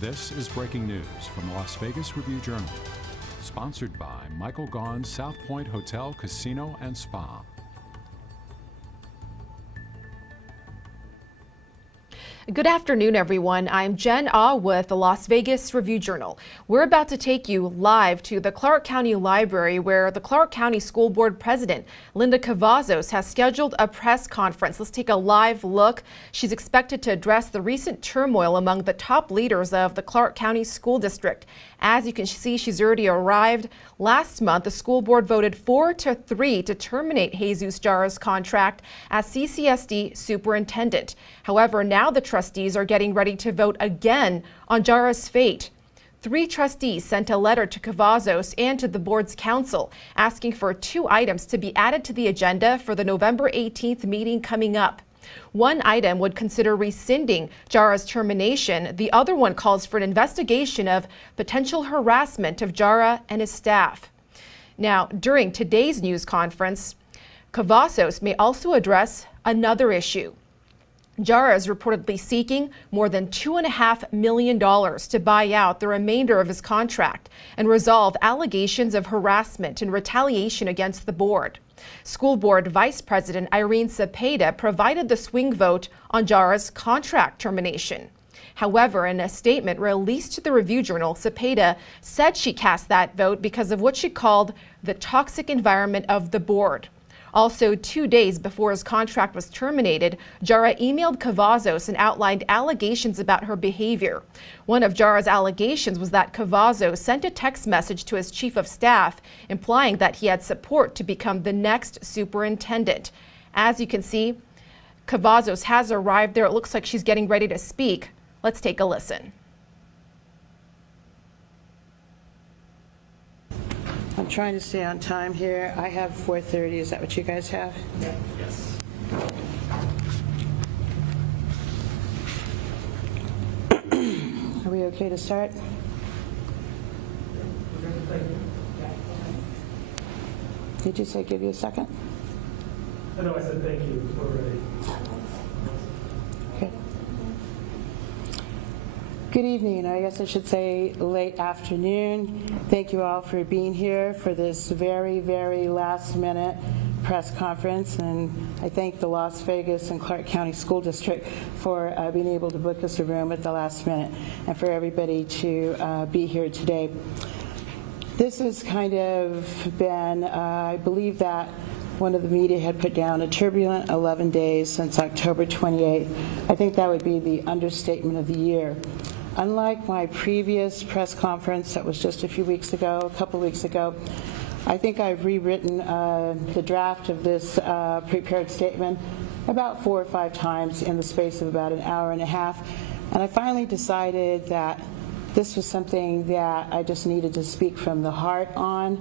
This is breaking news from the Las Vegas Review-Journal, sponsored by Michael Gaughan's South Point Hotel, Casino, and Spa. Good afternoon, everyone. I'm Jen Ah with the Las Vegas Review-Journal. We're about to take you live to the Clark County Library, where the Clark County School Board President, Linda Cavazos, has scheduled a press conference. Let's take a live look. She's expected to address the recent turmoil among the top leaders of the Clark County School District. As you can see, she's already arrived. Last month, the school board voted 4-3 to terminate Jesus Jara's contract as CCSD superintendent. However, now the trustees are getting ready to vote again on Jara's fate. 3 trustees sent a letter to Cavazos and to the board's council asking for 2 items to be added to the agenda for the November 18th meeting coming up. One item would consider rescinding Jara's termination. The other one calls for an investigation of potential harassment of Jara and his staff. Now, during today's news conference, Cavazos may also address another issue. Jara is reportedly seeking more than $2.5 million to buy out the remainder of his contract and resolve allegations of harassment and retaliation against the board. School Board Vice President Irene Cepeda provided the swing vote on Jara's contract termination. However, in a statement released to the Review-Journal, Cepeda said she cast that vote because of what she called the toxic environment of the board. Also, 2 days before his contract was terminated, Jara emailed Cavazos and outlined allegations about her behavior. One of Jara's allegations was that Cavazos sent a text message to his chief of staff implying that he had support to become the next superintendent. As you can see, Cavazos has arrived there. It looks like she's getting ready to speak. Let's take a listen. I'm trying to stay on time here. I have 4:30. Is that what you guys have? Yeah. Yes. Are we okay to start? Did you say give you a second? No, I said thank you. We're ready. Okay. Good evening. I guess I should say late afternoon. Thank you all for being here for this very, very last minute press conference, and I thank the Las Vegas and Clark County School District for being able to book us a room at the last minute and for everybody to be here today. This has kind of been, I believe that one of the media had put down a turbulent 11 days since October 28th. I think that would be the understatement of the year. Unlike my previous press conference that was just a few weeks ago, a couple weeks ago, I think I've rewritten the draft of this prepared statement about 4 or 5 times in the space of about an hour and a half. And I finally decided that this was something that I just needed to speak from the heart on.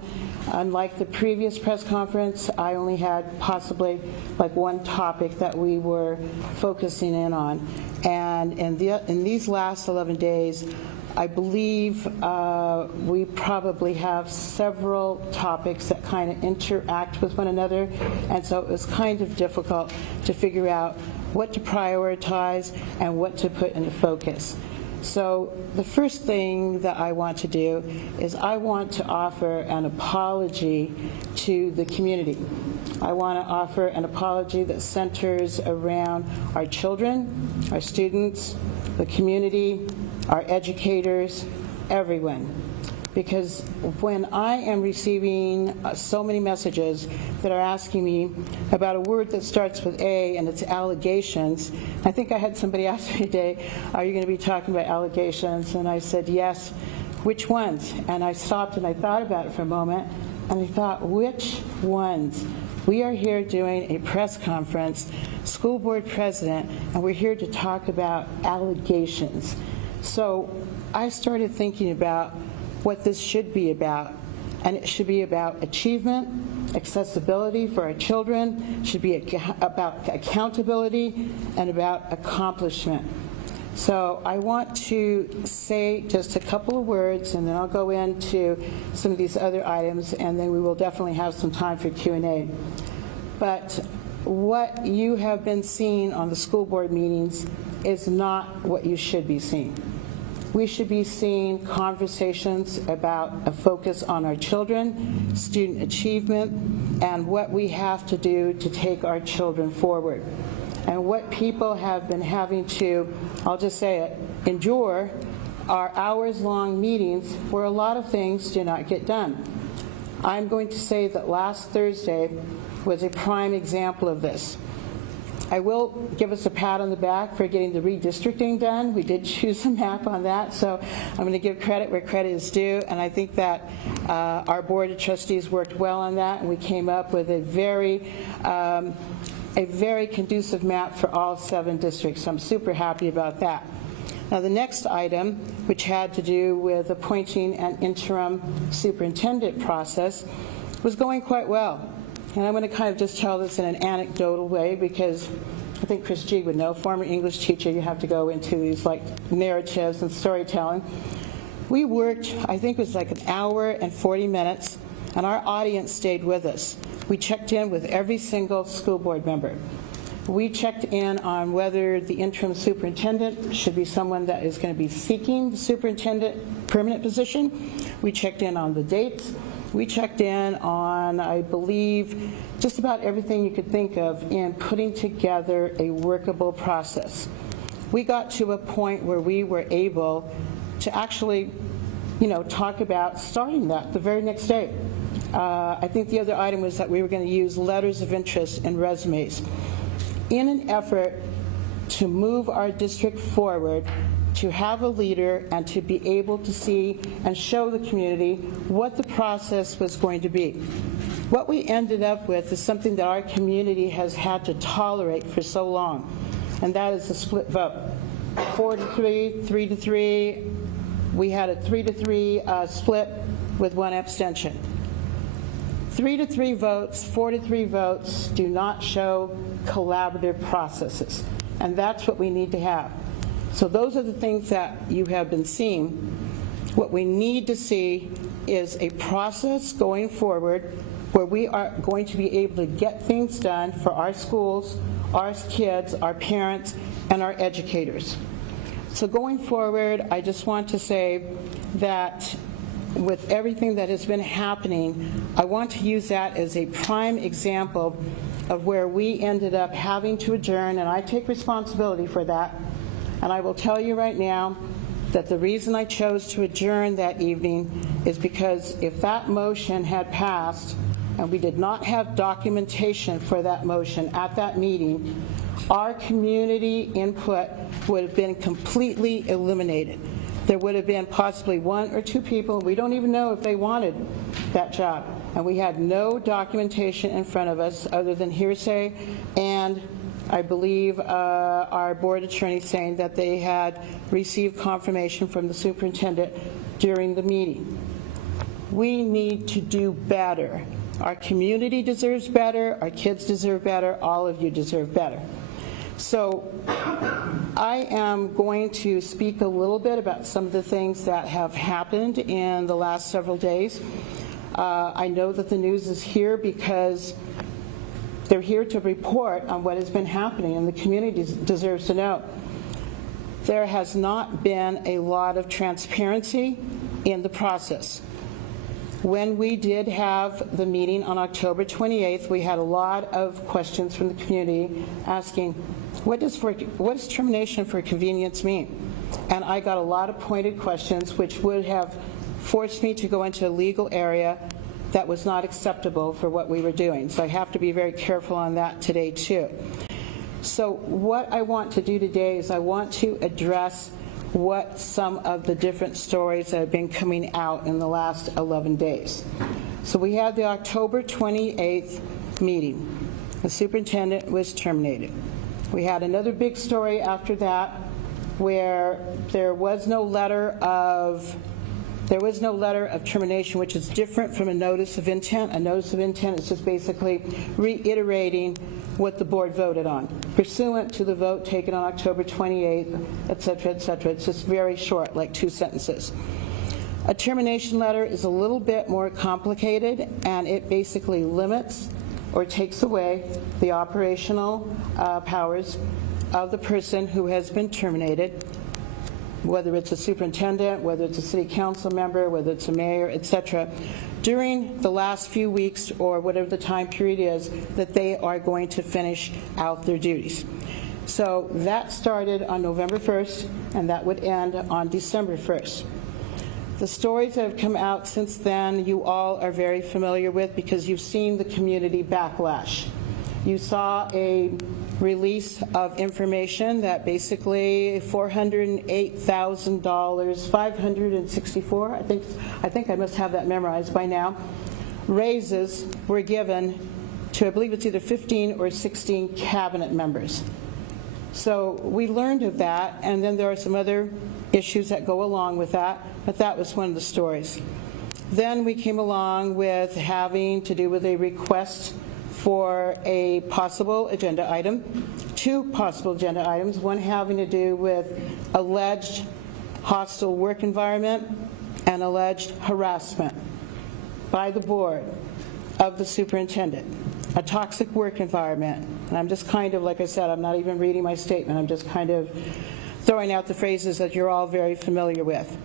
Unlike the previous press conference, I only had possibly like one topic that we were focusing in on. And in these last 11 days, I believe we probably have several topics that kind of interact with one another. And so it was kind of difficult to figure out what to prioritize and what to put into focus. So the first thing that I want to do is I want to offer an apology to the community. I want to offer an apology that centers around our children, our students, the community, our educators, everyone. Because when I am receiving so many messages that are asking me about a word that starts with A and it's allegations, I think I had somebody ask me today, are you going to be talking about allegations? And I said, yes. Which ones? And I stopped and I thought about it for a moment, and I thought, which ones? We are here doing a press conference, school board president, and we're here to talk about allegations. So I started thinking about what this should be about, and it should be about achievement, accessibility for our children, should be about accountability, and about accomplishment. So I want to say just a couple of words, and then I'll go into some of these other items, and then we will definitely have some time for Q&A. But what you have been seeing on the school board meetings is not what you should be seeing. We should be seeing conversations about a focus on our children, student achievement, and what we have to do to take our children forward. And what people have been having to, I'll just say it, endure are hours-long meetings where a lot of things do not get done. I'm going to say that last Thursday was a prime example of this. I will give us a pat on the back for getting the redistricting done. We did choose a map on that, so I'm going to give credit where credit is due, and I think that our Board of Trustees worked well on that, and we came up with a very conducive map for all 7 districts, so I'm super happy about that. Now, the next item, which had to do with appointing an interim superintendent process, was going quite well. And I'm going to kind of just tell this in an anecdotal way because I think Chris G would know, former English teacher, you have to go into these like narratives and storytelling. We worked, I think it was like an hour and 40 minutes, and our audience stayed with us. We checked in with every single school board member. We checked in on whether the interim superintendent should be someone that is going to be seeking the superintendent permanent position. We checked in on the dates. We checked in on, I believe, just about everything you could think of in putting together a workable process. We got to a point where we were able to actually, talk about starting that the very next day. I think the other item was that we were going to use letters of interest and resumes. In an effort to move our district forward, to have a leader, and to be able to see and show the community what the process was going to be. What we ended up with is something that our community has had to tolerate for so long, and that is a split vote. 4-3, 3-3. We had a 3-3 split with 1 abstention. 3-3 votes, 4-3 votes do not show collaborative processes, and that's what we need to have. So those are the things that you have been seeing. What we need to see is a process going forward where we are going to be able to get things done for our schools, our kids, our parents, and our educators. So going forward, I just want to say that with everything that has been happening, I want to use that as a prime example of where we ended up having to adjourn, and I take responsibility for that. And I will tell you right now that the reason I chose to adjourn that evening is because if that motion had passed and we did not have documentation for that motion at that meeting, our community input would have been completely eliminated. There would have been possibly 1 or 2 people, we don't even know if they wanted that job. And we had no documentation in front of us other than hearsay, and I believe our board attorney saying that they had received confirmation from the superintendent during the meeting. We need to do better. Our community deserves better, our kids deserve better, all of you deserve better. So I am going to speak a little bit about some of the things that have happened in the last several days. I know that the news is here because they're here to report on what has been happening, and the community deserves to know. There has not been a lot of transparency in the process. When we did have the meeting on October 28th, we had a lot of questions from the community asking, what does termination for convenience mean? And I got a lot of pointed questions which would have forced me to go into a legal area that was not acceptable for what we were doing. So I have to be very careful on that today too. So what I want to do today is I want to address what some of the different stories that have been coming out in the last 11 days. So we had the October 28th meeting. The superintendent was terminated. We had another big story after that where there was no letter of termination, which is different from a notice of intent. A notice of intent is just basically reiterating what the board voted on, pursuant to the vote taken on October 28th, et cetera, et cetera. It's just very short, like 2 sentences. A termination letter is a little bit more complicated, and it basically limits or takes away the operational powers of the person who has been terminated. whether it's a superintendent, whether it's a city council member, whether it's a mayor, etc., during the last few weeks or whatever the time period is that they are going to finish out their duties. So that started on November 1st, and that would end on December 1st. The stories that have come out since then, you all are very familiar with because you've seen the community backlash. You saw a release of information that basically $408,000, $564, I think I must have that memorized by now, raises were given to, I believe it's either 15 or 16 cabinet members. So we learned of that, and then there are some other issues that go along with that, but that was one of the stories. Then we came along with having to do with a request for a possible agenda item, two possible agenda items, one having to do with alleged hostile work environment and alleged harassment by the board of the superintendent, a toxic work environment. And I'm just kind of, like I said, I'm not even reading my statement, I'm just kind of throwing out the phrases that you're all very familiar with.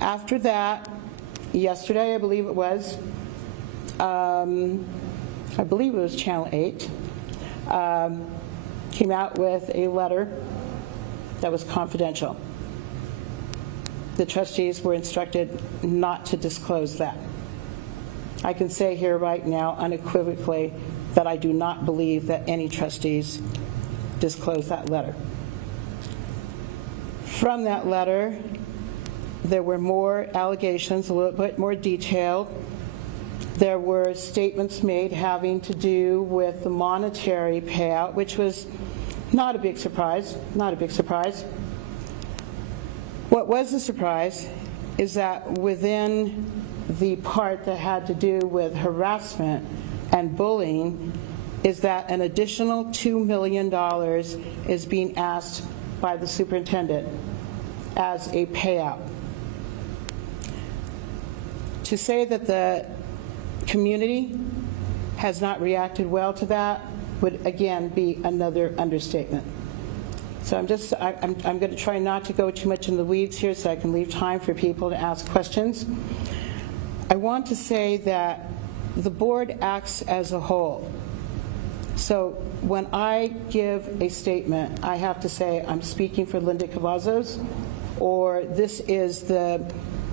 After that, yesterday, I believe it was Channel 8, came out with a letter that was confidential. The trustees were instructed not to disclose that. I can say here right now unequivocally that I do not believe that any trustees disclosed that letter. From that letter, there were more allegations, a little bit more detailed. There were statements made having to do with the monetary payout, which was not a big surprise, not a big surprise. What was a surprise is that within the part that had to do with harassment and bullying is that an additional $2 million is being asked by the superintendent as a payout. To say that the community has not reacted well to that would again be another understatement. So I'm going to try not to go too much in the weeds here so I can leave time for people to ask questions. I want to say that the board acts as a whole. So when I give a statement, I have to say I'm speaking for Linda Cavazos, or this is the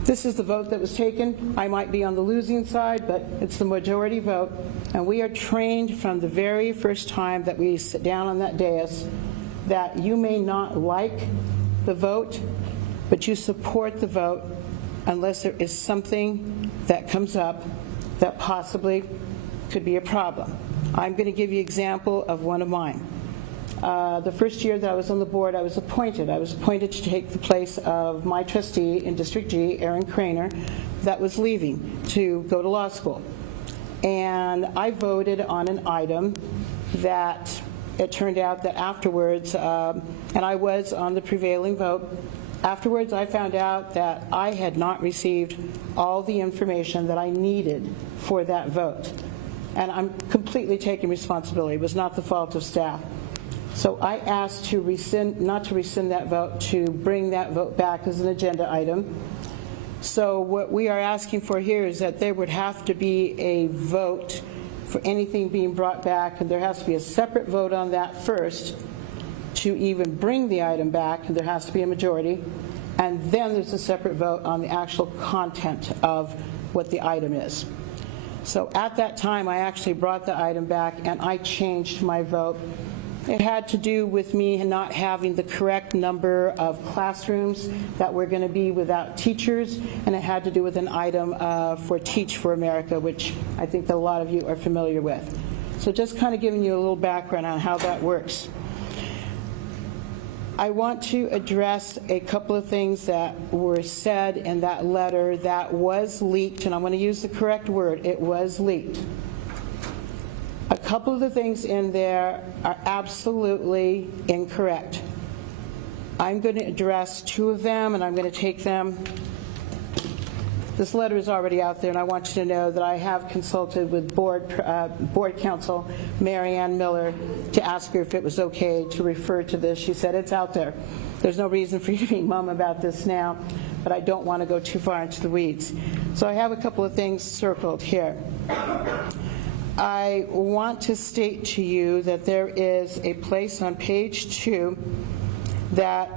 vote that was taken. I might be on the losing side, but it's the majority vote. And we are trained from the very first time that we sit down on that dais that you may not like the vote, but you support the vote unless there is something that comes up that possibly could be a problem. I'm going to give you an example of one of mine. The first year that I was on the board, I was appointed to take the place of my trustee in District G, Aaron Craner, that was leaving to go to law school. And I voted on an item that it turned out that afterwards, and I was on the prevailing vote, afterwards I found out that I had not received all the information that I needed for that vote. And I'm completely taking responsibility. It was not the fault of staff. So I asked to rescind, not to rescind that vote, to bring that vote back as an agenda item. So what we are asking for here is that there would have to be a vote for anything being brought back, and there has to be a separate vote on that first to even bring the item back, and there has to be a majority, and then there's a separate vote on the actual content of what the item is. So at that time, I actually brought the item back, and I changed my vote. It had to do with me not having the correct number of classrooms that were going to be without teachers, and it had to do with an item for Teach for America, which I think that a lot of you are familiar with. So just kind of giving you a little background on how that works. I want to address a couple of things that were said in that letter that was leaked, and I'm going to use the correct word, it was leaked. A couple of the things in there are absolutely incorrect. I'm going to address two of them, and I'm going to take them. This letter is already out there, and I want you to know that I have consulted with board counsel, Mary Ann Miller, to ask her if it was okay to refer to this. She said it's out there. there's no reason for you to be mum about this now, but I don't want to go too far into the weeds. So I have a couple of things circled here. I want to state to you that there is a place on page 2 that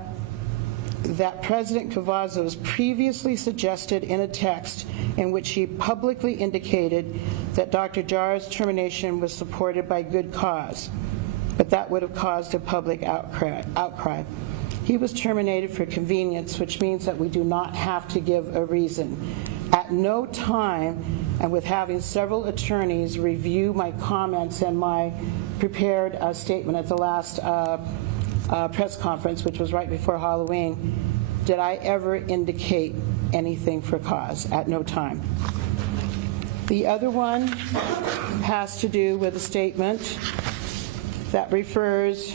President Cavazos previously suggested in a text in which he publicly indicated that Dr. Jara's termination was supported by good cause, but that would have caused a public outcry. He was terminated for convenience, which means that we do not have to give a reason. At no time, and with having several attorneys review my comments and my prepared statement at the last press conference, which was right before Halloween, did I ever indicate anything for cause. At no time. The other one has to do with a statement that refers,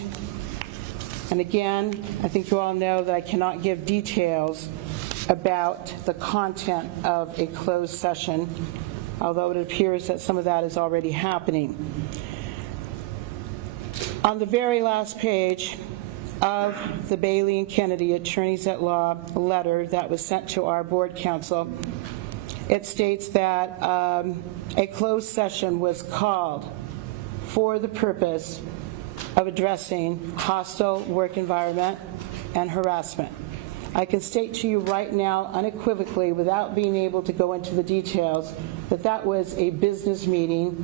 and again, I think you all know that I cannot give details about the content of a closed session, although it appears that some of that is already happening. On the very last page of the Bailey and Kennedy Attorneys at Law letter that was sent to our board counsel, it states that a closed session was called for the purpose of addressing hostile work environment and harassment. I can state to you right now unequivocally, without being able to go into the details, that that was a business meeting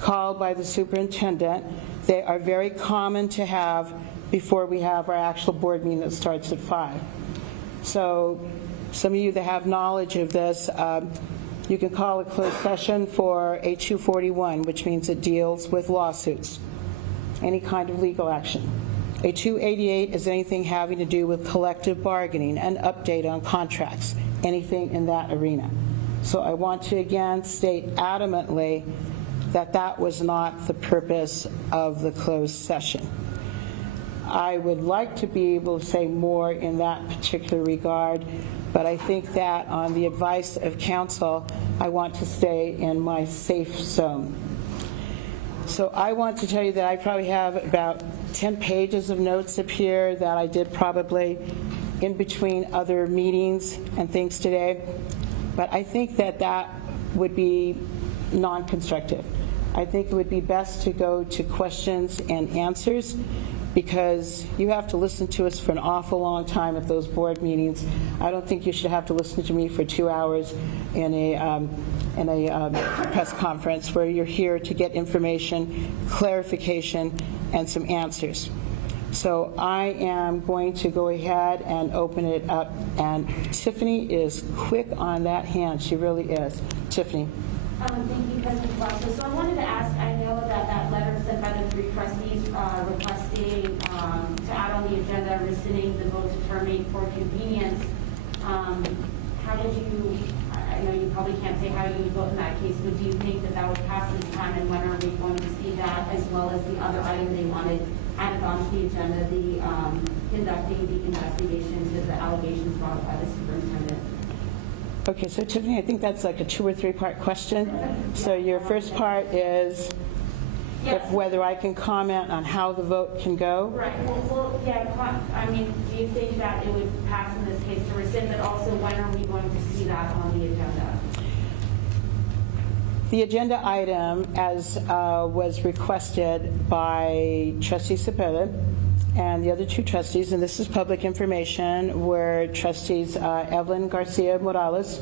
called by the superintendent. They are very common to have before we have our actual board meeting that starts at 5. So some of you that have knowledge of this, you can call a closed session for a 241, which means it deals with lawsuits, any kind of legal action. A 288 is anything having to do with collective bargaining, an update on contracts, anything in that arena. So I want to again state adamantly that that was not the purpose of the closed session. I would like to be able to say more in that particular regard, but I think that on the advice of counsel, I want to stay in my safe zone. So I want to tell you that I probably have about 10 pages of notes up here that I did probably in between other meetings and things today, but I think that that would be non-constructive. I think it would be best to go to questions and answers, because you have to listen to us for an awful long time at those board meetings. I don't think you should have to listen to me for 2 hours in a press conference where you're here to get information, clarification, and some answers. So I am going to go ahead and open it up, and Tiffany is quick on that hand. She really is. Tiffany. Thank you, President Cavazos. So I wanted to ask, I know that that letter sent by the 3 trustees requesting to add on the agenda, rescinding the vote to terminate for convenience. How did you, I know you probably can't say how you would vote in that case, but do you think that that would pass this time, and when are we going to see that, as well as the other item they wanted added onto the agenda, the conducting the investigation into the allegations brought by the superintendent? Okay, so Tiffany, I think that's like a 2 or 3 part question. So your first part is Yes. if whether I can comment on how the vote can go. Right. Well, yeah. I mean, do you think that it would pass in this case to rescind, but also when are we going to see that on the agenda? The agenda item, as was requested by Trustee Cepeda and the other 2 trustees, and this is public information, were Trustees Evelyn Garcia Morales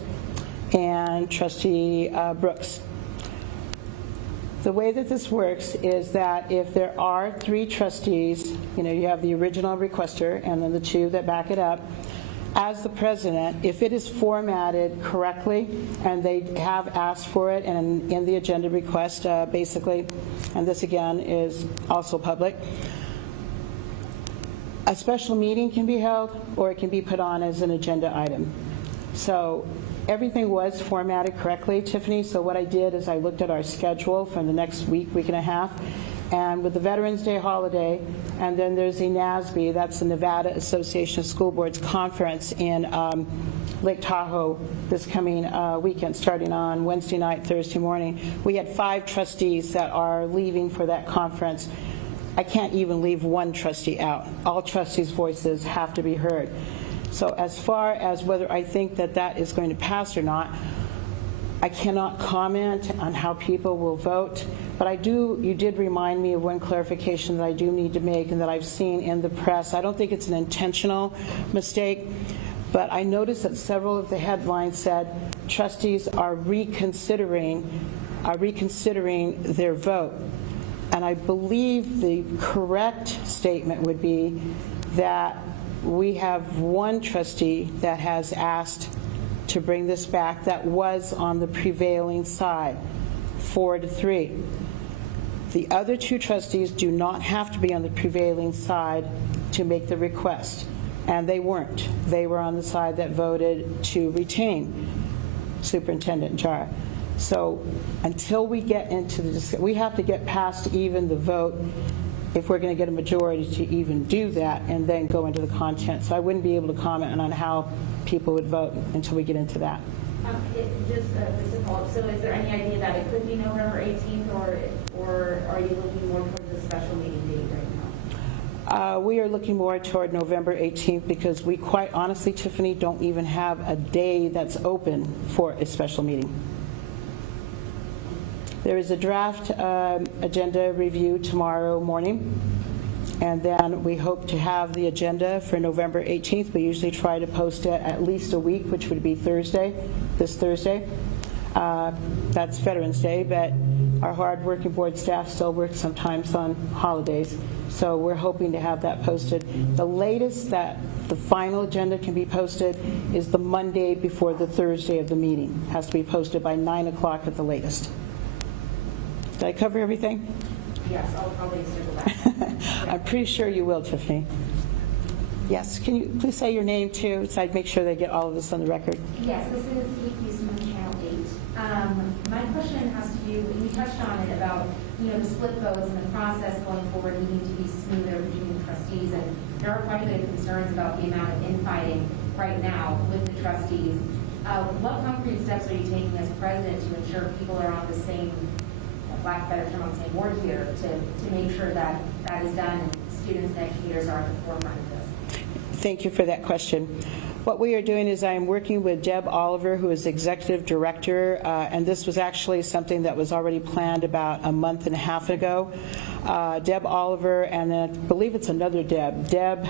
and Trustee Brooks. The way that this works is that if there are 3 trustees, you have the original requester and then the 2 that back it up, as the president, if it is formatted correctly, and they have asked for it, and in the agenda request, basically, and this again is also public, a special meeting can be held, or it can be put on as an agenda item. So everything was formatted correctly, Tiffany, so what I did is I looked at our schedule for the next week, week and a half, and with the Veterans Day holiday, and then there's a NASB, that's the Nevada Association of School Boards Conference in Lake Tahoe this coming weekend, starting on Wednesday night, Thursday morning. We had 5 trustees that are leaving for that conference. I can't even leave one trustee out. All trustees' voices have to be heard. So as far as whether I think that that is going to pass or not, I cannot comment on how people will vote, but you did remind me of one clarification that I do need to make and that I've seen in the press. I don't think it's an intentional mistake, but I noticed that several of the headlines said trustees are reconsidering their vote. And I believe the correct statement would be that we have one trustee that has asked to bring this back that was on the prevailing side, 4-3. The other two trustees do not have to be on the prevailing side to make the request, and they weren't. They were on the side that voted to retain Superintendent Jara. So until we get into we have to get past even the vote if we're going to get a majority to even do that and then go into the content. So I wouldn't be able to comment on how people would vote until we get into that. Just a follow-up. So is there any idea that it could be November 18th, or are you looking more towards the special meeting date right now? We are looking more toward November 18th because we quite honestly, Tiffany, don't even have a day that's open for a special meeting. There is a draft agenda review tomorrow morning, and then we hope to have the agenda for November 18th. We usually try to post it at least a week, which would be this Thursday. That's Veterans Day, but our hard-working board staff still works sometimes on holidays, so we're hoping to have that posted. The latest that the final agenda can be posted is the Monday before the Thursday of the meeting. It has to be posted by 9 o'clock at the latest. Did I cover everything? Yes, I'll probably circle back. I'm pretty sure you will, Tiffany. Yes, can you please say your name too, so I'd make sure they get all of this on the record? Yes, this is Kate Houston from Channel 8. My question has to do, you touched on it about, the split votes and the process going forward needing to be smoother between the trustees, and there are quite a bit of concerns about the amount of infighting right now with the trustees. What concrete steps are you taking as president to ensure people are on the same, lack of better term, on the same board here, to make sure that that is done and students and educators are at the forefront of this? Thank you for that question. What we are doing is I am working with Deb Oliver, who is Executive Director, and this was actually something that was already planned about a month and a half ago. Deb Oliver, and then I believe it's another Deb,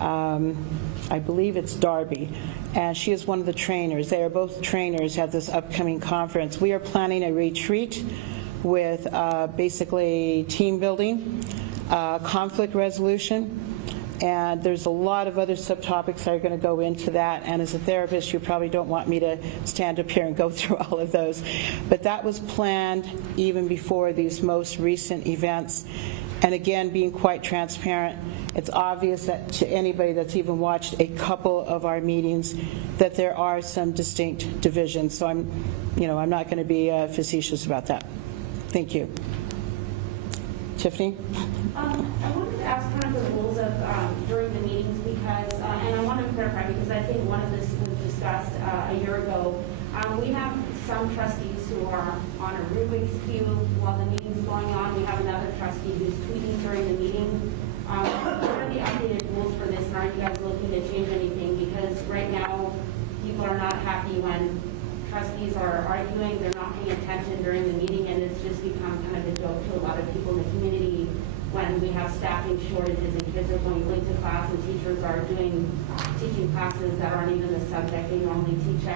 I believe it's Darby, and she is one of the trainers. They are both trainers at this upcoming conference. We are planning a retreat with basically team building, conflict resolution, and there's a lot of other subtopics that are going to go into that, and as a therapist you probably don't want me to stand up here and go through all of those, but that was planned even before these most recent events. And again, being quite transparent, it's obvious that to anybody that's even watched a couple of our meetings that there are some distinct divisions, so I'm not going to be facetious about that. Thank you. Tiffany? I wanted to ask kind of the rules of during the meetings because, and I want to clarify because I think one of this was discussed a year ago. We have some trustees who are on a Rubik's Cube while the meeting's going on. We have another trustee who's tweeting during the meeting. What are the updated rules for this, and are you guys looking to change anything? Because right now, people are not happy when trustees are arguing, they're not paying attention during the meeting, and it's just become kind of a joke to a lot of people in the community when we have staffing shortages and kids are going late to class and teachers are teaching classes that aren't even the subject they normally teach.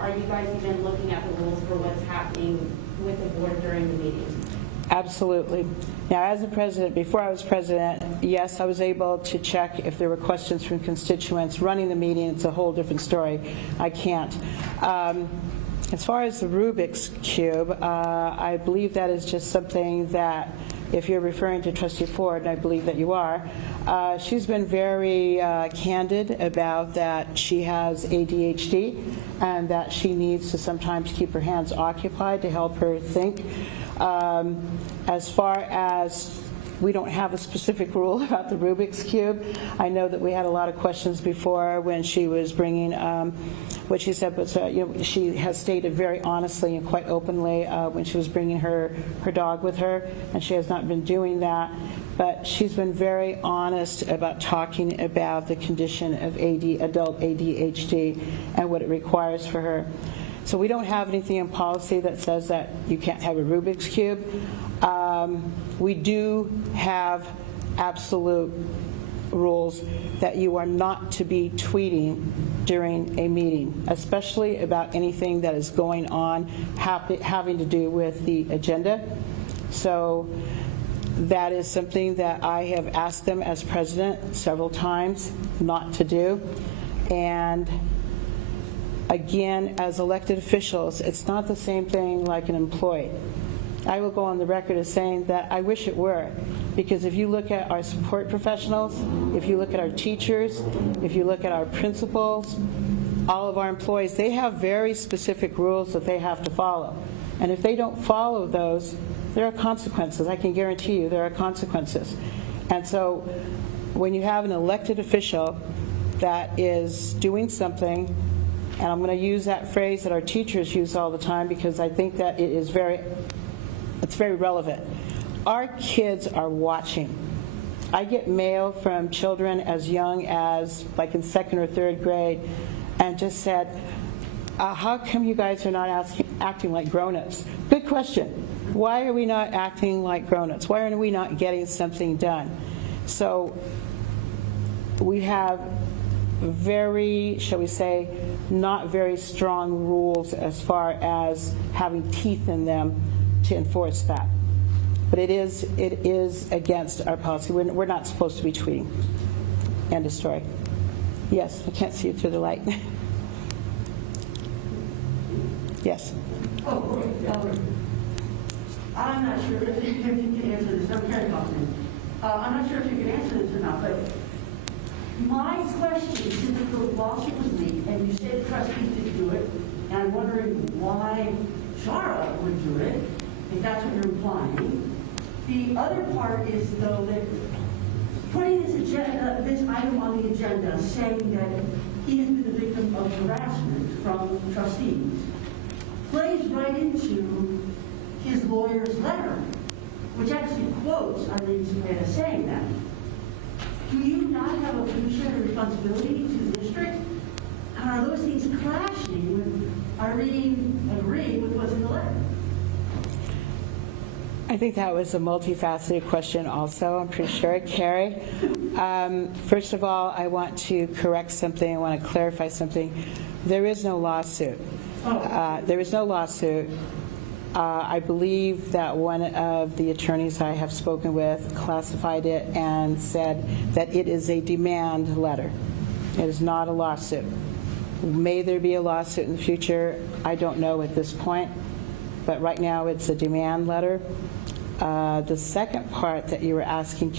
Are you guys even looking at the rules for what's happening with the board during the meeting? Absolutely. Now, as a president, before I was president, yes, I was able to check if there were questions from constituents. Running the meeting, it's a whole different story. I can't. As far as the Rubik's Cube, I believe that is just something that, if you're referring to Trustee Ford, and I believe that you are, she's been very candid about that she has ADHD and that she needs to sometimes keep her hands occupied to help her think. As far as we don't have a specific rule about the Rubik's Cube. I know that we had a lot of questions before when she was bringing, what she said was, she has stated very honestly and quite openly when she was bringing her dog with her, and she has not been doing that. But she's been very honest about talking about the condition of adult ADHD and what it requires for her. So we don't have anything in policy that says that you can't have a Rubik's Cube. We do have absolute rules that you are not to be tweeting during a meeting, especially about anything that is going on having to do with the agenda. So that is something that I have asked them as president several times not to do. And again, as elected officials, it's not the same thing like an employee. I will go on the record as saying that I wish it were, because if you look at our support professionals, if you look at our teachers, if you look at our principals, all of our employees, they have very specific rules that they have to follow. And if they don't follow those, there are consequences. I can guarantee you there are consequences. And so when you have an elected official that is doing something, and I'm going to use that phrase that our teachers use all the time because I think that it's very relevant. Our kids are watching. I get mail from children as young as like in 2nd or 3rd grade and just said, how come you guys are not acting like grown-ups? Good question. Why are we not acting like grown-ups? Why are we not getting something done? So we have very, shall we say, not very strong rules as far as having teeth in them to enforce that. But it is against our policy. We're not supposed to be tweeting. End of story. Yes, I can't see you through the light. Yes. Oh, great. I'm not sure if you can answer this. I'm Karen Hoffman. I'm not sure if you can answer this or not, but my question, since the lawsuit was leaked and you said trustees did do it, and I'm wondering why Jara would do it, if that's what you're implying. The other part is, though, that putting this item on the agenda, saying that he has been the victim of harassment from trustees, plays right into his lawyer's letter, which actually quotes Eileen's way of saying that. Do you not have a fiduciary responsibility to the district? And are those things clashing with Irene agreeing with what's in the letter? I think that was a multifaceted question also, I'm pretty sure. Carrie, first of all, I want to correct something. I want to clarify something. There is no lawsuit. There is no lawsuit. I believe that one of the attorneys I have spoken with classified it and said that it is a demand letter. It is not a lawsuit. May there be a lawsuit in the future? I don't know at this point, but right now it's a demand letter. The second part that you were asking,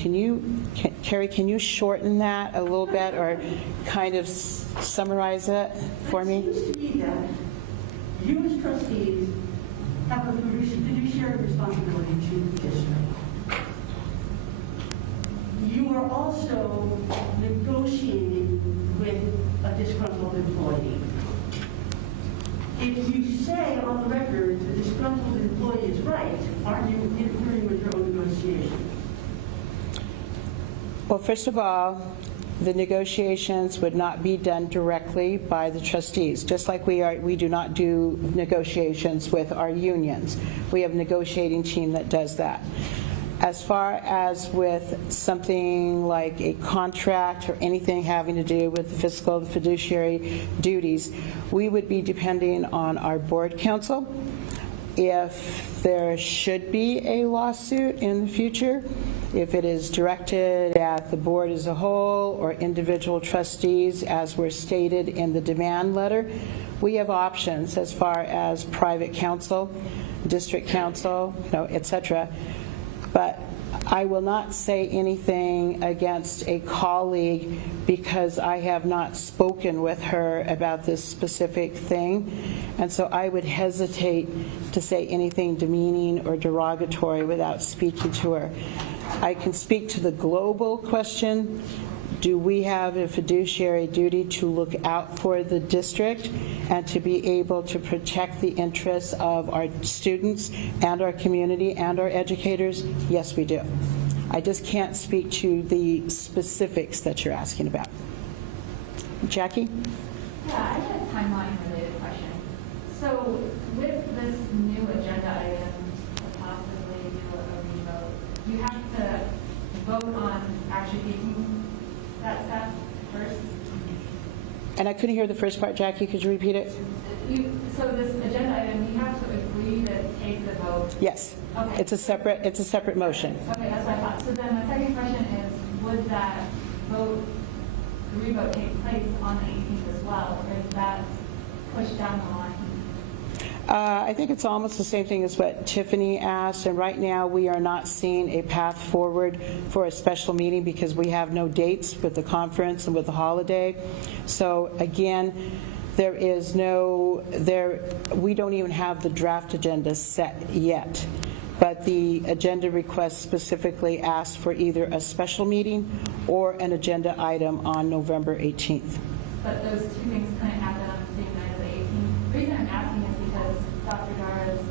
Carrie, can you shorten that a little bit or kind of summarize it for me? It seems to me that you as trustees have a fiduciary responsibility to the district. You are also negotiating with a disgruntled employee. If you say on the record the disgruntled employee is right, aren't you interfering with your own negotiation? Well, first of all, the negotiations would not be done directly by the trustees, just like we do not do negotiations with our unions. We have a negotiating team that does that. As far as with something like a contract or anything having to do with the fiscal, the fiduciary duties, we would be depending on our board counsel. If there should be a lawsuit in the future, if it is directed at the board as a whole or individual trustees, as were stated in the demand letter, we have options as far as private counsel, district counsel, etc. But I will not say anything against a colleague because I have not spoken with her about this specific thing. And so I would hesitate to say anything demeaning or derogatory without speaking to her. I can speak to the global question. Do we have a fiduciary duty to look out for the district and to be able to protect the interests of our students and our community and our educators? Yes, we do. I just can't speak to the specifics that you're asking about. Jackie? Yeah, I had a timeline-related question. So with this new agenda item, to possibly do a revote, you have to vote on actually taking that step first? And I couldn't hear the first part, Jackie. Could you repeat it? So this agenda item, you have to agree to take the vote? Yes. Okay. It's a separate motion. Okay, that's what I thought. So then my second question is, would that vote, the revote take place on the 18th as well, or is that pushed down the line? I think it's almost the same thing as what Tiffany asked, and right now we are not seeing a path forward for a special meeting because we have no dates with the conference and with the holiday. So again, we don't even have the draft agenda set yet. But the agenda request specifically asked for either a special meeting or an agenda item on November 18th. But those two things couldn't happen on the same night as the 18th. The reason I'm asking is because Dr. Jara's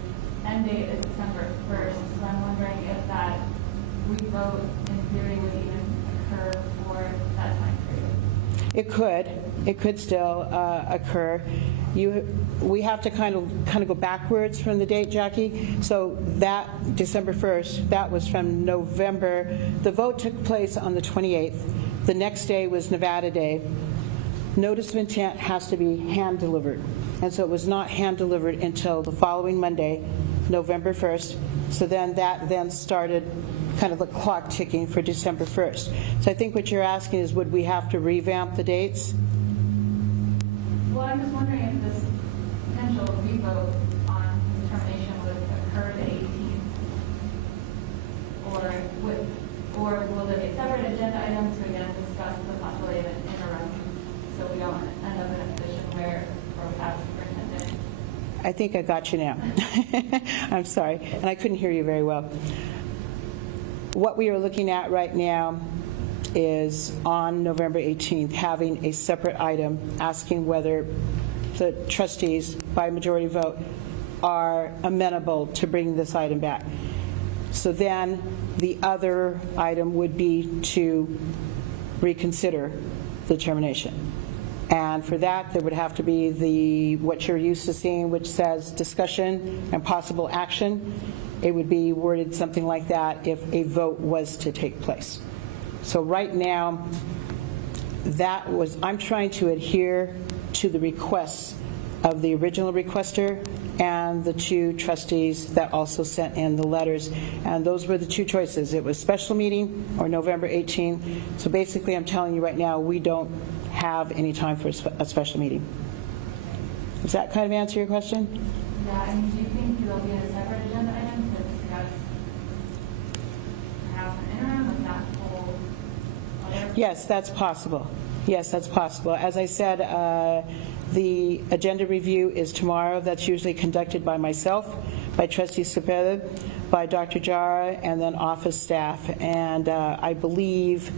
end date is December 1st, so I'm wondering if that revote in theory would even occur for that time period. It could still occur. We have to kind of go backwards from the date, Jackie. So that December 1st, that was from November. The vote took place on the 28th. The next day was Nevada Day. Notice of intent has to be hand delivered. And so it was not hand delivered until the following Monday, November 1st. So then that then started kind of the clock ticking for December 1st. So I think what you're asking is, would we have to revamp the dates? Well, I'm just wondering if this potential revote on his termination would occur the 18th, or will there be a separate agenda item to again discuss the possibility of an interim, so we don't end up in a position where we have superintendent? I think I got you now. I'm sorry, and I couldn't hear you very well. What we are looking at right now is on November 18th, having a separate item asking whether the trustees, by majority vote, are amenable to bring this item back. So then the other item would be to reconsider the termination. And for that, there would have to be what you're used to seeing, which says discussion and possible action. It would be worded something like that if a vote was to take place. So right now, I'm trying to adhere to the requests of the original requester and the two trustees that also sent in the letters. And those were the two choices. It was special meeting or November 18th. So basically, I'm telling you right now, we don't have any time for a special meeting. Does that kind of answer your question? Yeah, I mean, do you think there'll be a separate agenda item to discuss perhaps an interim with that whole whatever? Yes, that's possible. Yes, that's possible. As I said, the agenda review is tomorrow. That's usually conducted by myself, by Trustee Cepeda, by Dr. Jara, and then office staff. And I believe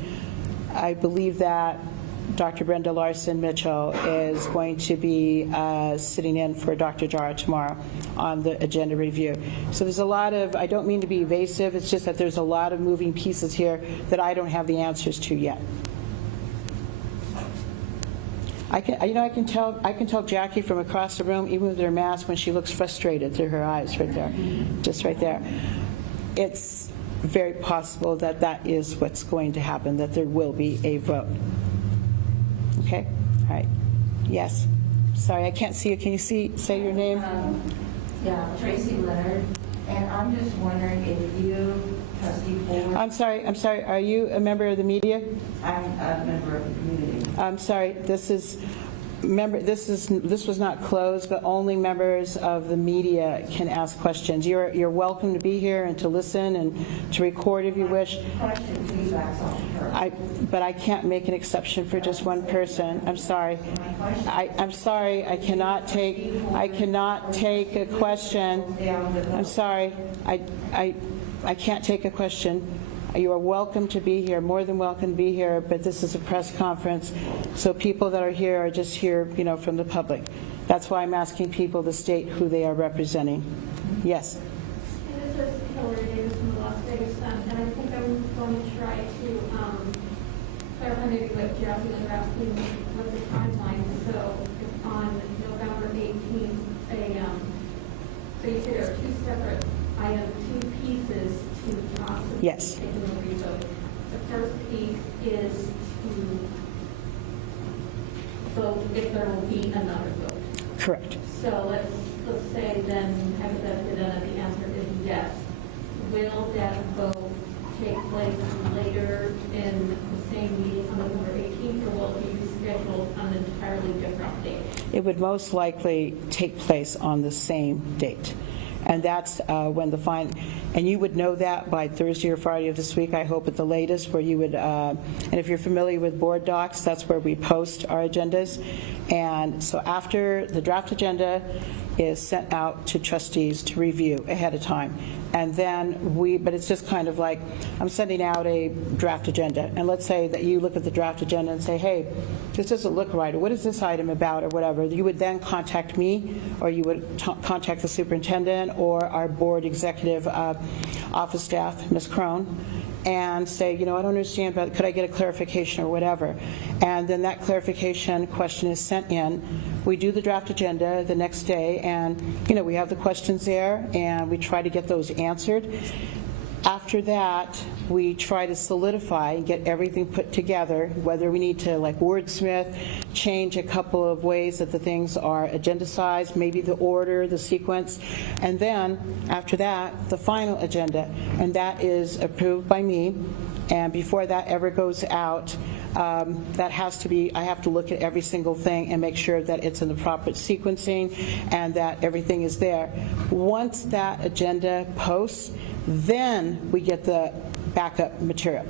that Dr. Brenda Larson-Mitchell is going to be sitting in for Dr. Jara tomorrow on the agenda review. So there's a lot of, I don't mean to be evasive, it's just that there's a lot of moving pieces here that I don't have the answers to yet. I can tell Jackie from across the room, even with her mask, when she looks frustrated through her eyes right there, just right there. It's very possible that that is what's going to happen, that there will be a vote. Okay? All right. Yes. Sorry, I can't see you. Can you say your name? Yeah, Tracy Leonard. And I'm just wondering if you, Trustee Ford. I'm sorry. Are you a member of the media? I'm a member of the community. I'm sorry. This was not closed, but only members of the media can ask questions. You're welcome to be here and to listen and to record if you wish. Question feedback's on her. But I can't make an exception for just one person. I'm sorry. I'm sorry. I cannot take a question. I'm sorry. I can't take a question. You are welcome to be here, more than welcome to be here, but this is a press conference, so people that are here are just here, from the public. That's why I'm asking people to state who they are representing. Yes? And this is Hillary Davis from the Las Vegas Sun, and I think I'm going to try to clarify maybe what Jackie was asking with the timeline. So on November 18th, so you say there are two separate items, two pieces to possibly Yes. take in the revote. The first piece is to vote if there will be another vote. Correct. So let's say then, hypothetically, then the answer is yes. Will that vote take place later in the same meeting on November 18th, or will it be rescheduled on an entirely different date? It would most likely take place on the same date. And that's when the final, and you would know that by Thursday or Friday of this week, I hope at the latest, where you would, and if you're familiar with board docs, that's where we post our agendas. And so after the draft agenda is sent out to trustees to review ahead of time. And then but it's just kind of like, I'm sending out a draft agenda. And let's say that you look at the draft agenda and say, hey, this doesn't look right, or what is this item about, or whatever. You would then contact me, or you would contact the superintendent or our board executive office staff, Ms. Crone, and say, I don't understand, but could I get a clarification or whatever? And then that clarification question is sent in. We do the draft agenda the next day, and we have the questions there, and we try to get those answered. After that, we try to solidify and get everything put together, whether we need to wordsmith, change a couple of ways that the things are agendized, maybe the order, the sequence, and then after that, the final agenda, and that is approved by me. And before that ever goes out, that has to be, I have to look at every single thing and make sure that it's in the proper sequencing and that everything is there. Once that agenda posts, then we get the backup material.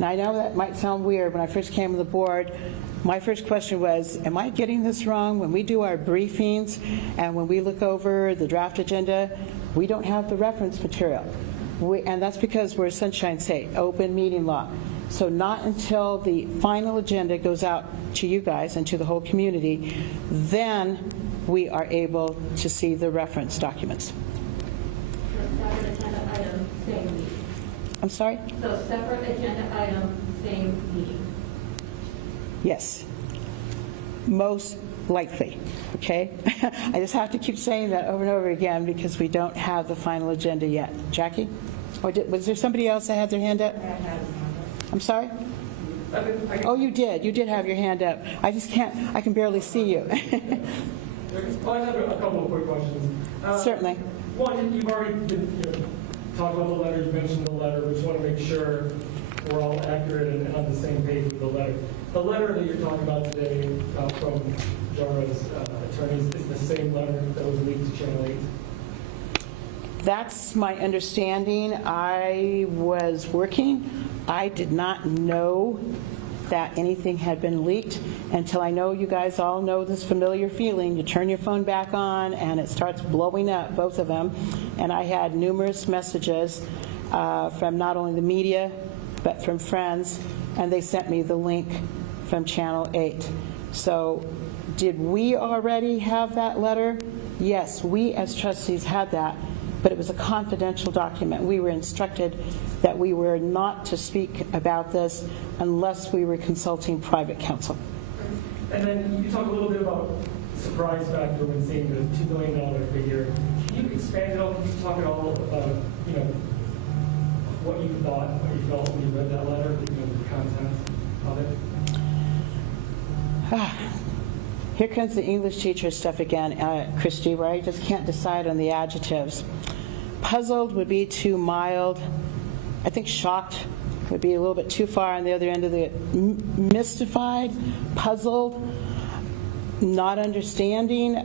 Now, I know that might sound weird. When I first came on the board, my first question was, am I getting this wrong? When we do our briefings and when we look over the draft agenda, we don't have the reference material. And that's because we're Sunshine State, open meeting law. So not until the final agenda goes out to you guys and to the whole community, then we are able to see the reference documents. Separate agenda item, same meeting. I'm sorry? So separate agenda item, same meeting. Yes. Most likely, okay? I just have to keep saying that over and over again because we don't have the final agenda yet. Jackie? Or was there somebody else that had their hand up? I'm sorry? Oh, you did. You did have your hand up. I just can't, I can barely see you. Well, I have a couple of quick questions. Certainly. One, you've already talked about the letter, you mentioned the letter. We just want to make sure we're all accurate and on the same page with the letter. The letter that you're talking about today from Jara's attorneys is the same letter that was leaked to Channel 8? That's my understanding. I was working. I did not know that anything had been leaked until I know you guys all know this familiar feeling. You turn your phone back on and it starts blowing up, both of them. And I had numerous messages from not only the media, but from friends, and they sent me the link from Channel 8. So did we already have that letter? Yes, we as trustees had that, but it was a confidential document. We were instructed that we were not to speak about this unless we were consulting private counsel. And then you talk a little bit about surprise factor when seeing the $2 million figure. Can you expand it all? Can you talk at all about, what you thought, what you felt when you read that letter, the content of it? Here comes the English teacher stuff again, Christy, where I just can't decide on the adjectives. Puzzled would be too mild. I think shocked would be a little bit too far on the other end of the mystified, puzzled, not understanding.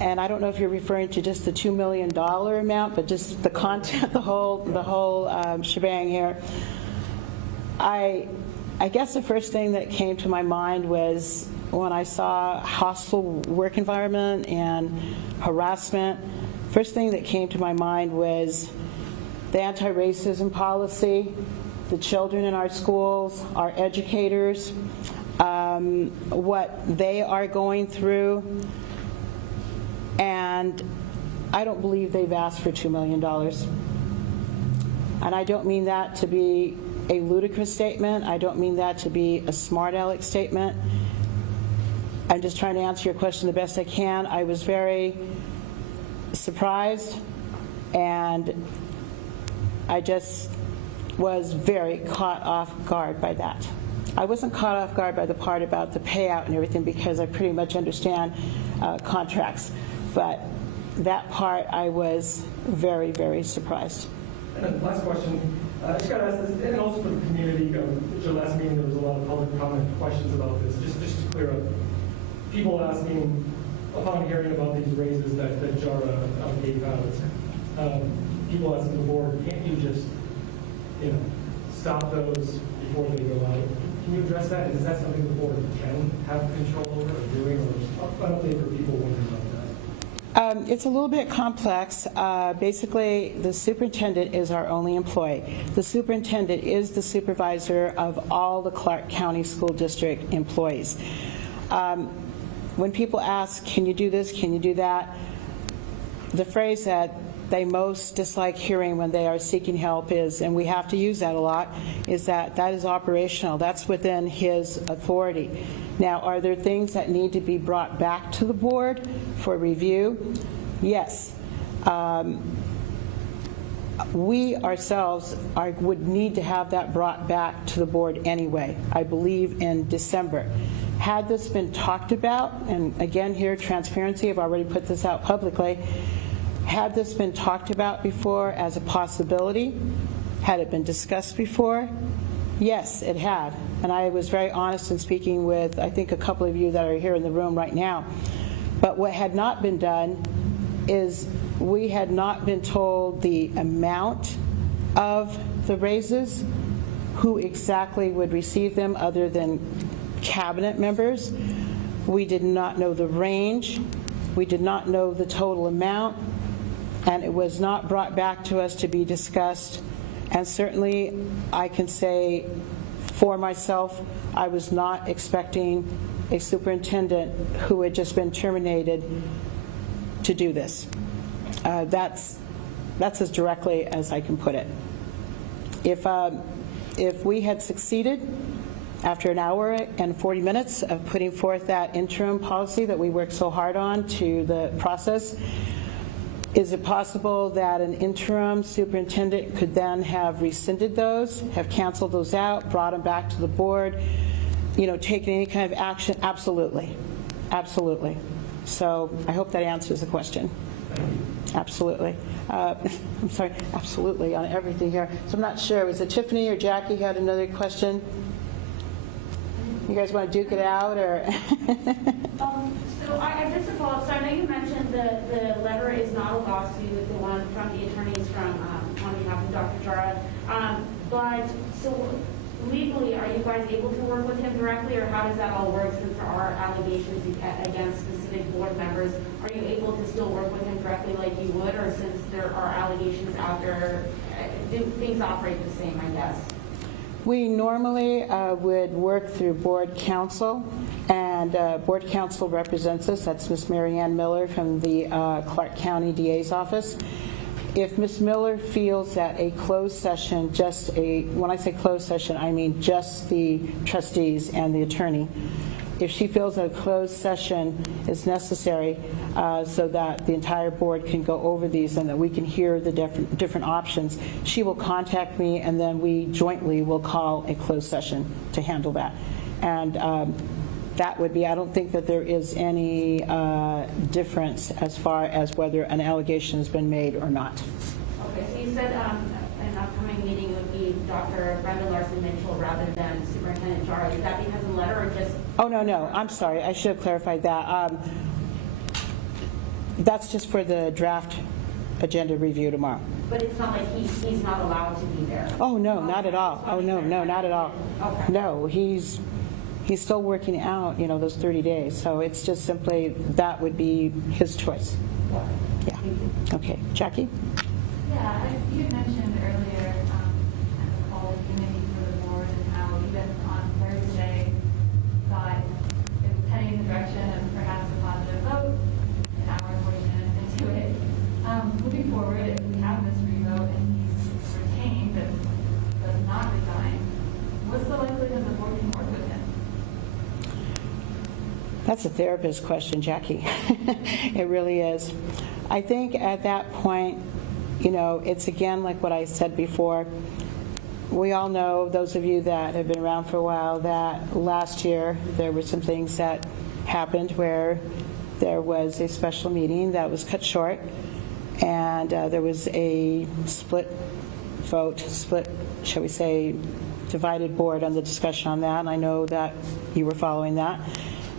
And I don't know if you're referring to just the $2 million amount, but just the content, the whole shebang here. I guess the first thing that came to my mind was when I saw hostile work environment and harassment. First thing that came to my mind was the anti-racism policy, the children in our schools, our educators, what they are going through, and I don't believe they've asked for $2 million. And I don't mean that to be a ludicrous statement. I don't mean that to be a smart aleck statement. I'm just trying to answer your question the best I can. I was very surprised, and I just was very caught off guard by that. I wasn't caught off guard by the part about the payout and everything, because I pretty much understand contracts. But that part, I was very, very surprised. And then last question, I just got to ask this, and also for the community, at your last meeting there was a lot of public comment questions about this, just to clear up. People asking, upon hearing about these raises that Jara gave out, people asking the board, can't you just, stop those before they go out? Can you address that? Is that something the board can have control over or doing, or an update for people wondering about that? It's a little bit complex. Basically, the superintendent is our only employee. The superintendent is the supervisor of all the Clark County School District employees. When people ask, can you do this, can you do that, the phrase that they most dislike hearing when they are seeking help is, and we have to use that a lot, is that is operational. That's within his authority. Now, are there things that need to be brought back to the board for review? Yes. We ourselves would need to have that brought back to the board anyway, I believe in December. Had this been talked about, and again here, transparency, I've already put this out publicly, had this been talked about before as a possibility? Had it been discussed before? Yes, it had. And I was very honest in speaking with, I think, a couple of you that are here in the room right now. But what had not been done is we had not been told the amount of the raises, who exactly would receive them other than cabinet members. We did not know the range. We did not know the total amount. And it was not brought back to us to be discussed. And certainly, I can say for myself, I was not expecting a superintendent who had just been terminated to do this. That's as directly as I can put it. If we had succeeded after an hour and 40 minutes of putting forth that interim policy that we worked so hard on to the process, is it possible that an interim superintendent could then have rescinded those, have canceled those out, brought them back to the board, taken any kind of action? Absolutely. Absolutely. So I hope that answers the question. Absolutely. I'm sorry, absolutely on everything here. So I'm not sure, was it Tiffany or Jackie who had another question? You guys want to duke it out, or? So I just to follow up, so I know you mentioned the letter is not a lawsuit, the one from the attorneys from on behalf of Dr. Jara. But so legally, are you guys able to work with him directly, or how does that all work since there are allegations against specific board members? Are you able to still work with him directly like you would, or since there are allegations out there, do things operate the same, I guess? We normally would work through board counsel, and board counsel represents us. That's Ms. Mary Ann Miller from the Clark County DA's office. If Ms. Miller feels that a closed session, when I say closed session, I mean just the trustees and the attorney, if she feels that a closed session is necessary so that the entire board can go over these and that we can hear the different options, she will contact me, and then we jointly will call a closed session to handle that. And that would be, I don't think that there is any difference as far as whether an allegation has been made or not. Okay, so you said an upcoming meeting would be Dr. Brenda Larson-Mitchell rather than Superintendent Jara. Is that because of the letter, or just? Oh, no, I'm sorry. I should have clarified that. That's just for the draft agenda review tomorrow. But it's not like he's not allowed to be there? Oh, no, not at all. Oh, no, not at all. Okay. No, he's still working out, those 30 days. So it's just simply that would be his choice. Yeah. Okay. Jackie? Yeah, you had mentioned earlier at the call of unity for the board and how even on Thursday thought it was heading in the direction of perhaps a positive vote, an hour and 40 minutes into it. Moving forward, if we have this revote and he's retained and does not resign, what's the likelihood the board can work with him? That's a therapist question, Jackie. It really is. I think at that point, you know, it's again like what I said before. We all know, those of you that have been around for a while, that last year there were some things that happened where there was a special meeting that was cut short, and there was a split vote, shall we say, divided board on the discussion on that, and I know that you were following that.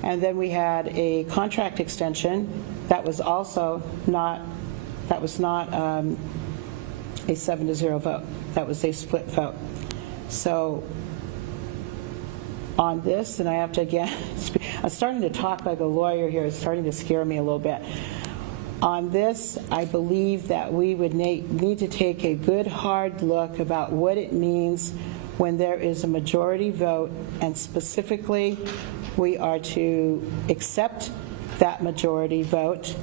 And then we had a contract extension that was also not, a 7-0 vote. That was a split vote. So on this, and I have to again, I'm starting to talk like a lawyer here. It's starting to scare me a little bit. On this, I believe that we would need to take a good hard look about what it means when there is a majority vote, and specifically we are to accept that majority vote.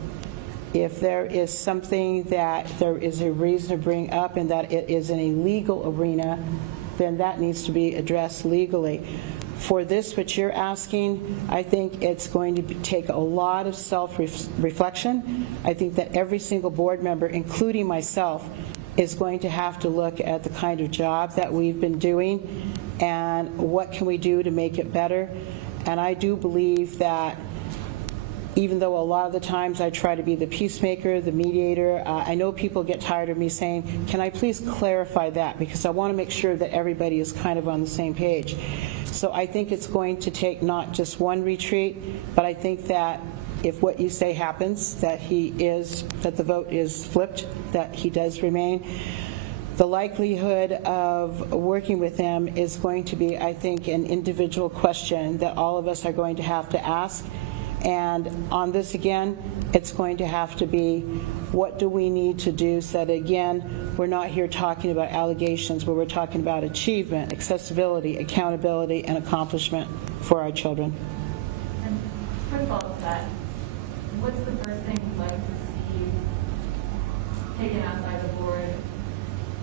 If there is something that there is a reason to bring up and that it is in a legal arena, then that needs to be addressed legally. For this, what you're asking, I think it's going to take a lot of self-reflection. I think that every single board member, including myself, is going to have to look at the kind of job that we've been doing and what can we do to make it better. And I do believe that even though a lot of the times I try to be the peacemaker, the mediator, I know people get tired of me saying, can I please clarify that? Because I want to make sure that everybody is kind of on the same page. So I think it's going to take not just one retreat, but I think that if what you say happens, that the vote is flipped, that he does remain, the likelihood of working with him is going to be, I think, an individual question that all of us are going to have to ask. And on this again, it's going to have to be, what do we need to do so that, again, we're not here talking about allegations, but we're talking about achievement, accessibility, accountability, and accomplishment for our children. And quick follow-up to that, what's the first thing you'd like to see taken out by the board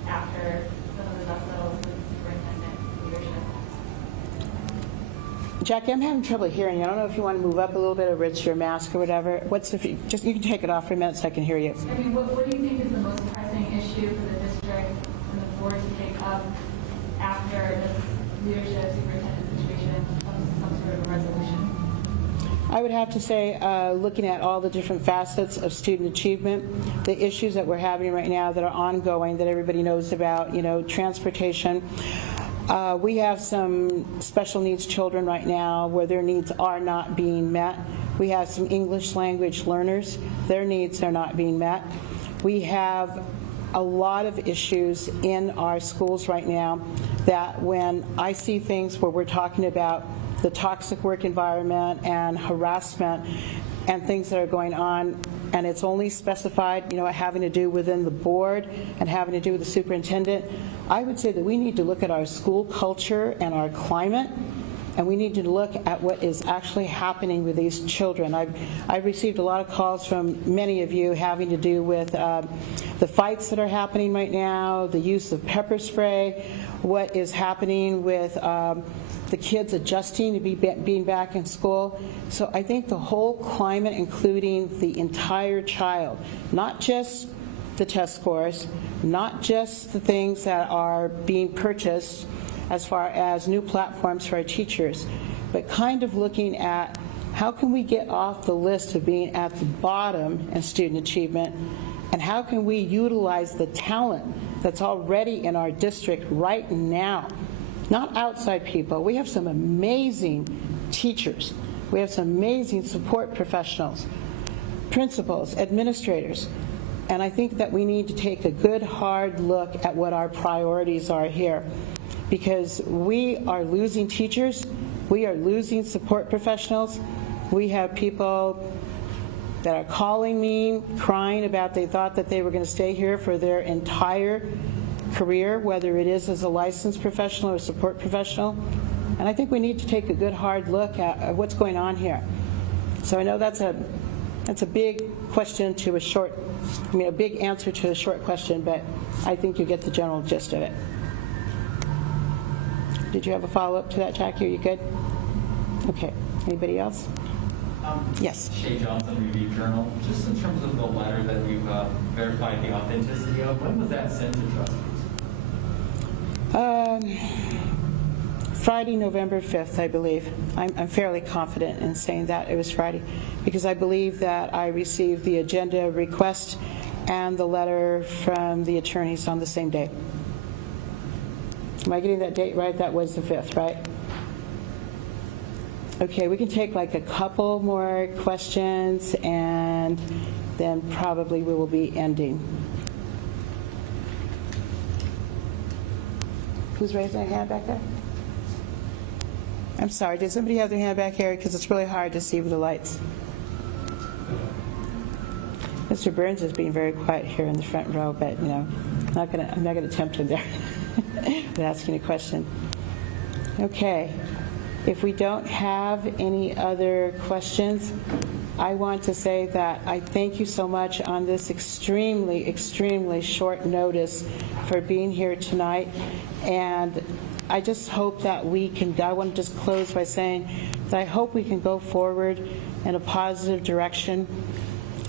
after some of the dust settles with the superintendent leadership? Jackie, I'm having trouble hearing you. I don't know if you want to move up a little bit, or it's your mask or whatever. You can take it off for a minute so I can hear you. I mean, what do you think is the most pressing issue for the district and the board to take up after this leadership superintendent situation comes to some sort of a resolution? I would have to say, looking at all the different facets of student achievement, the issues that we're having right now that are ongoing, that everybody knows about, transportation. We have some special needs children right now where their needs are not being met. We have some English language learners, their needs are not being met. We have a lot of issues in our schools right now that when I see things where we're talking about the toxic work environment and harassment and things that are going on, and it's only specified, having to do within the board and having to do with the superintendent, I would say that we need to look at our school culture and our climate, and we need to look at what is actually happening with these children. I've received a lot of calls from many of you having to do with the fights that are happening right now, the use of pepper spray, what is happening with the kids adjusting to being back in school. So I think the whole climate, including the entire child, not just the test scores, not just the things that are being purchased as far as new platforms for our teachers, but kind of looking at how can we get off the list of being at the bottom in student achievement, and how can we utilize the talent that's already in our district right now, not outside people. We have some amazing teachers. We have some amazing support professionals, principals, administrators. And I think that we need to take a good, hard look at what our priorities are here, because we are losing teachers, we are losing support professionals, we have people that are calling me, crying about they thought that they were going to stay here for their entire career, whether it is as a licensed professional or support professional. And I think we need to take a good hard look at what's going on here. So I know that's a big question to a big answer to a short question, but I think you get the general gist of it. Did you have a follow-up to that, Jackie? Are you good? Okay. Anybody else? Yes. Shay Johnson, Review Journal. Just in terms of the letter that you've verified the authenticity of, when was that sent to trustees? Friday, November 5th, I believe. I'm fairly confident in saying that it was Friday, because I believe that I received the agenda request and the letter from the attorneys on the same day. Am I getting that date right? That was the 5th, right? Okay, we can take like a couple more questions and then probably we will be ending. Who's raising their hand back there? I'm sorry, did somebody have their hand back here? Because it's really hard to see with the lights. Mr. Burns is being very quiet here in the front row, but you know, I'm not gonna tempt him there with asking a question. Okay. If we don't have any other questions, I want to say that I thank you so much on this extremely, extremely short notice for being here tonight. And I just hope that I want to just close by saying that I hope we can go forward in a positive direction.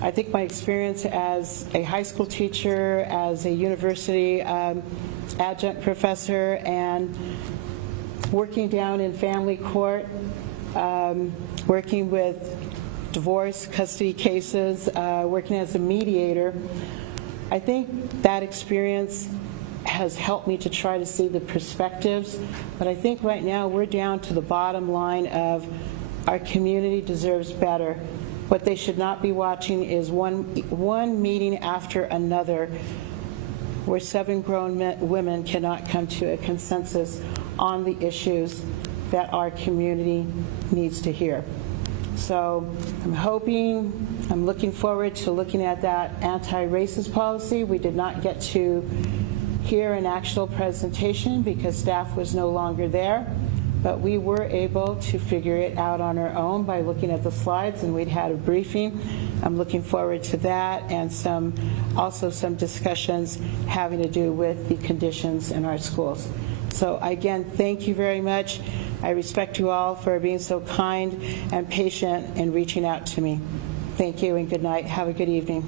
I think my experience as a high school teacher, as a university adjunct professor, and working down in family court, working with divorce, custody cases, working as a mediator, I think that experience has helped me to try to see the perspectives. But I think right now we're down to the bottom line of our community deserves better. What they should not be watching is one meeting after another where 7 grown women cannot come to a consensus on the issues that our community needs to hear. So I'm looking forward to looking at that anti-racist policy. We did not get to hear an actual presentation because staff was no longer there, but we were able to figure it out on our own by looking at the slides, and we'd had a briefing. I'm looking forward to that, and also some discussions having to do with the conditions in our schools. So again, thank you very much. I respect you all for being so kind and patient in reaching out to me. Thank you and good night. Have a good evening.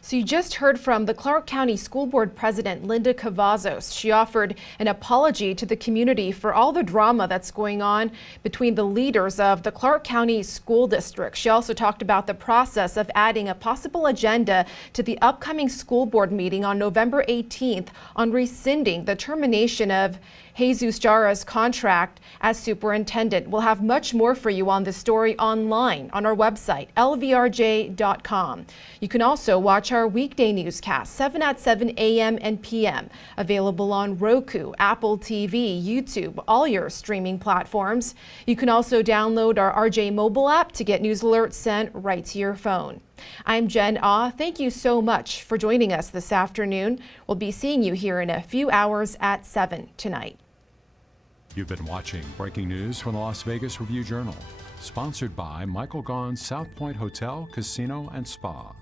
So you just heard from the Clark County School Board President, Linda Cavazos. She offered an apology to the community for all the drama that's going on between the leaders of the Clark County School District. She also talked about the process of adding a possible agenda to the upcoming school board meeting on November 18th on rescinding the termination of Jesus Jara's contract as superintendent. We'll have much more for you on this story online on our website, lvrj.com. You can also watch our weekday newscast, 7 at 7 a.m. and p.m., available on Roku, Apple TV, YouTube, all your streaming platforms. You can also download our RJ mobile app to get news alerts sent right to your phone. I'm Jen Ah. Thank you so much for joining us this afternoon. We'll be seeing you here in a few hours at 7 tonight. You've been watching breaking news from the Las Vegas Review Journal, sponsored by Michael Gaughan's South Point Hotel, Casino, and Spa.